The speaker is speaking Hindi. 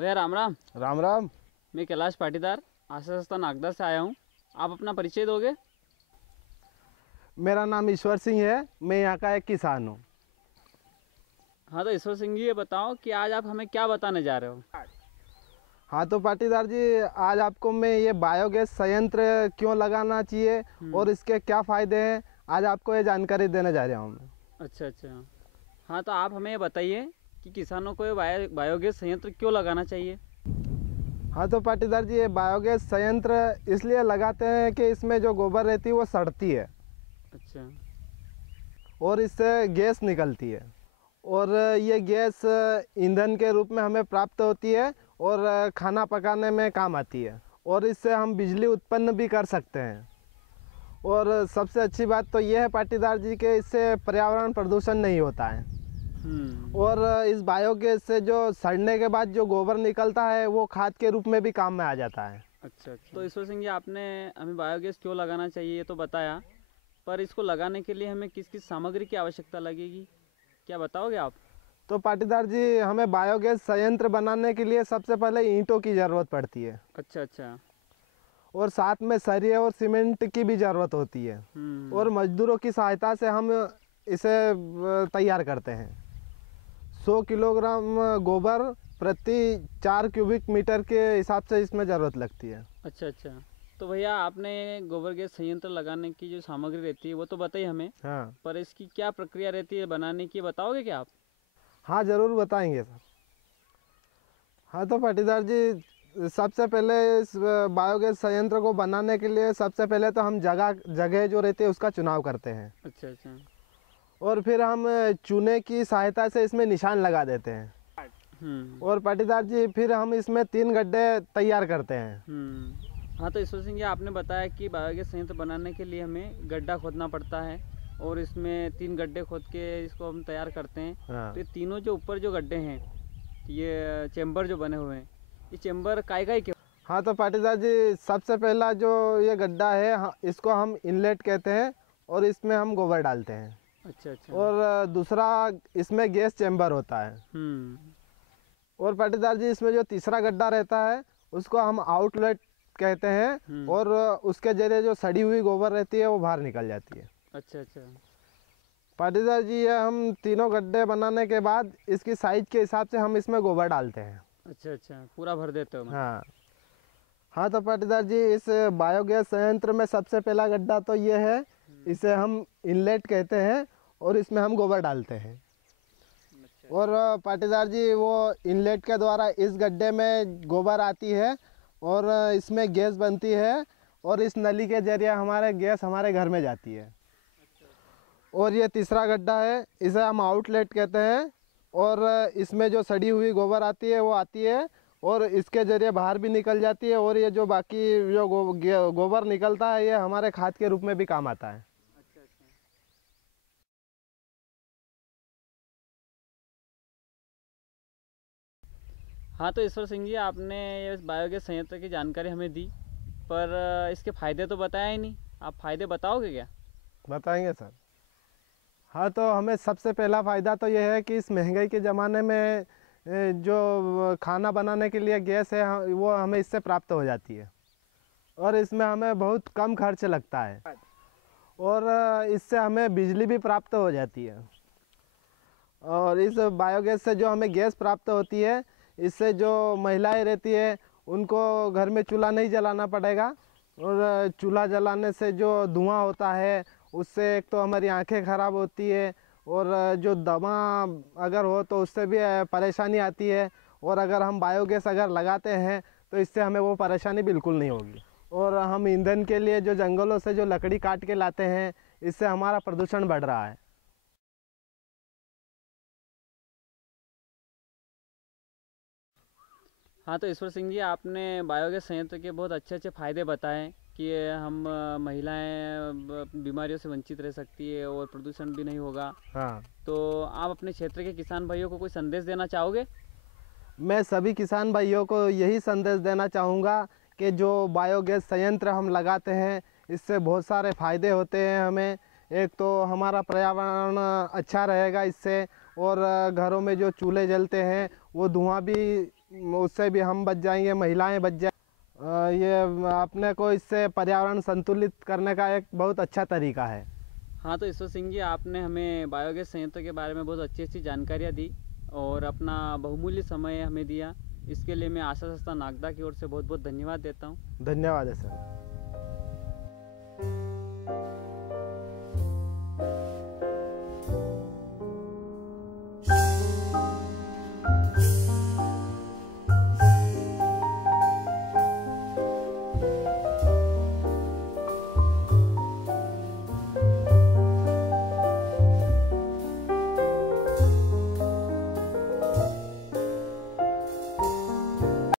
भैया राम राम। राम राम। मैं कैलाश पाटीदार आशा संस्था नागदा से आया हूँ। आप अपना परिचय दोगे? मेरा नाम ईश्वर सिंह है, मैं यहाँ का एक किसान हूँ। हाँ तो ईश्वर सिंह जी ये बताओ कि आज आप हमें क्या बताने जा रहे हो? हाँ तो पाटीदार जी, आज आपको मैं ये बायोगैस संयंत्र क्यों लगाना चाहिए और इसके क्या फ़ायदे हैं, आज आपको ये जानकारी देने जा रहा हूँ मैं। अच्छा अच्छा। हाँ तो आप हमें ये बताइए कि किसानों को ये बायोगैस संयंत्र क्यों लगाना चाहिए? हाँ तो पाटीदार जी, ये बायोगैस संयंत्र इसलिए लगाते हैं कि इसमें जो गोबर रहती है वो सड़ती है अच्छा और इससे गैस निकलती है और ये गैस ईंधन के रूप में हमें प्राप्त होती है और खाना पकाने में काम आती है और इससे हम बिजली उत्पन्न भी कर सकते हैं। और सबसे अच्छी बात तो ये है पाटीदार जी के इससे पर्यावरण प्रदूषण नहीं होता है। और इस बायोगैस से जो सड़ने के बाद जो गोबर निकलता है वो खाद के रूप में भी काम में आ जाता है। अच्छा अच्छा। तो ईश्वर सिंह जी आपने हमें बायोगैस क्यों लगाना चाहिए ये तो बताया, पर इसको लगाने के लिए हमें किस किस सामग्री की आवश्यकता लगेगी, क्या बताओगे आप? तो पाटीदार जी, हमें बायोगैस संयंत्र बनाने के लिए सबसे पहले ईंटों की ज़रूरत पड़ती है। अच्छा अच्छा। और साथ में सरिये और सीमेंट की भी ज़रूरत होती है और मजदूरों की सहायता से हम इसे तैयार करते हैं। 100 किलोग्राम गोबर प्रति 4 क्यूबिक मीटर के हिसाब से इसमें ज़रूरत लगती है। अच्छा अच्छा। तो भैया आपने गोबर गैस संयंत्र लगाने की जो सामग्री रहती है वो तो बताई हमें, हाँ पर इसकी क्या प्रक्रिया रहती है बनाने की, बताओगे क्या आप? हाँ, ज़रूर बताएंगे सर। हाँ तो पाटीदार जी, सबसे पहले इस बायोगैस संयंत्र को बनाने के लिए सबसे पहले तो हम जगह जो रहती है उसका चुनाव करते हैं। अच्छा अच्छा। और फिर हम चूने की सहायता से इसमें निशान लगा देते हैं। और पाटीदार जी, फिर हम इसमें 3 गड्ढे तैयार करते हैं। हाँ तो ईश्वर सिंह जी आपने बताया कि बायोगैस संयंत्र बनाने के लिए हमें गड्ढा खोदना पड़ता है और इसमें 3 गड्ढे खोद के इसको हम तैयार करते हैं। हाँ। तो ये तीनों जो ऊपर जो गड्ढे हैं, ये चेम्बर जो बने हुए हैं, ये चेम्बर काय के? हाँ तो पाटीदार जी, सबसे पहला जो ये गड्ढा है, इसको हम इनलेट कहते हैं और इसमें हम गोबर डालते हैं। अच्छा अच्छा। और दूसरा इसमें गैस चेम्बर होता है। और पाटीदार जी, इसमें जो तीसरा गड्ढा रहता है उसको हम आउटलेट कहते हैं और उसके जरिए जो सड़ी हुई गोबर रहती है वो बाहर निकल जाती है। अच्छा अच्छा। पाटीदार जी, ये हम तीनों गड्ढे बनाने के बाद इसकी साइज के हिसाब से हम इसमें गोबर डालते हैं। अच्छा अच्छा, पूरा भर देते हो? हाँ हाँ तो पाटीदार जी, इस बायोगैस संयंत्र में सबसे पहला गड्ढा तो ये है, इसे हम इनलेट कहते हैं और इसमें हम गोबर डालते हैं। और पाटीदार जी, वो इनलेट के द्वारा इस गड्ढे में गोबर आती है और इसमें गैस बनती है और इस नली के जरिए हमारे गैस हमारे घर में जाती है। और ये तीसरा गड्ढा है, इसे हम आउटलेट कहते हैं और इसमें जो सड़ी हुई गोबर आती है वो आती है और इसके ज़रिए बाहर भी निकल जाती है और ये जो बाकी जो गोबर निकलता है ये हमारे खाद के रूप में भी काम आता है। अच्छा अच्छा। हाँ तो ईश्वर सिंह जी आपने ये बायोगैस संयंत्र की जानकारी हमें दी, पर इसके फ़ायदे तो बताया ही नहीं, आप फ़ायदे बताओगे क्या? बताएंगे सर। हाँ तो हमें सबसे पहला फ़ायदा तो ये है कि इस महंगाई के ज़माने में जो खाना बनाने के लिए गैस है वो हमें इससे प्राप्त हो जाती है और इसमें हमें बहुत कम खर्च लगता है और इससे हमें बिजली भी प्राप्त हो जाती है। और इस बायोगैस से जो हमें गैस प्राप्त होती है, इससे जो महिलाएं रहती है उनको घर में चूल्हा नहीं जलाना पड़ेगा और चूल्हा जलाने से जो धुआं होता है उससे एक तो हमारी आंखें ख़राब होती है और जो दमा अगर हो तो उससे भी परेशानी आती है। और अगर हम बायोगैस अगर लगाते हैं तो इससे हमें वो परेशानी बिल्कुल नहीं होगी। और हम ईंधन के लिए जो जंगलों से जो लकड़ी काट के लाते हैं, इससे हमारा प्रदूषण बढ़ रहा है। हाँ तो ईश्वर सिंह जी आपने बायोगैस संयंत्र के बहुत अच्छे अच्छे फ़ायदे बताए कि ये हम महिलाएं बीमारियों से वंचित रह सकती है और प्रदूषण भी नहीं होगा। हाँ। तो आप अपने क्षेत्र के किसान भाइयों को कोई संदेश देना चाहोगे? मैं सभी किसान भाइयों को यही संदेश देना चाहूँगा कि जो बायोगैस संयंत्र हम लगाते हैं इससे बहुत सारे फ़ायदे होते हैं हमें। एक तो हमारा पर्यावरण अच्छा रहेगा इससे और घरों में जो चूल्हे जलते हैं वो धुआं भी उससे भी हम बच जाएंगे, महिलाएं बच जाए। ये अपने को इससे पर्यावरण संतुलित करने का एक बहुत अच्छा तरीका है। हाँ, तो ईश्वर सिंह जी, आपने हमें बायोगैस संयंत्र के बारे में बहुत अच्छी अच्छी जानकारियाँ दी और अपना बहुमूल्य समय हमें दिया। इसके लिए मैं आशा संस्था नागदा की ओर से बहुत बहुत धन्यवाद देता हूँ। धन्यवाद है सर।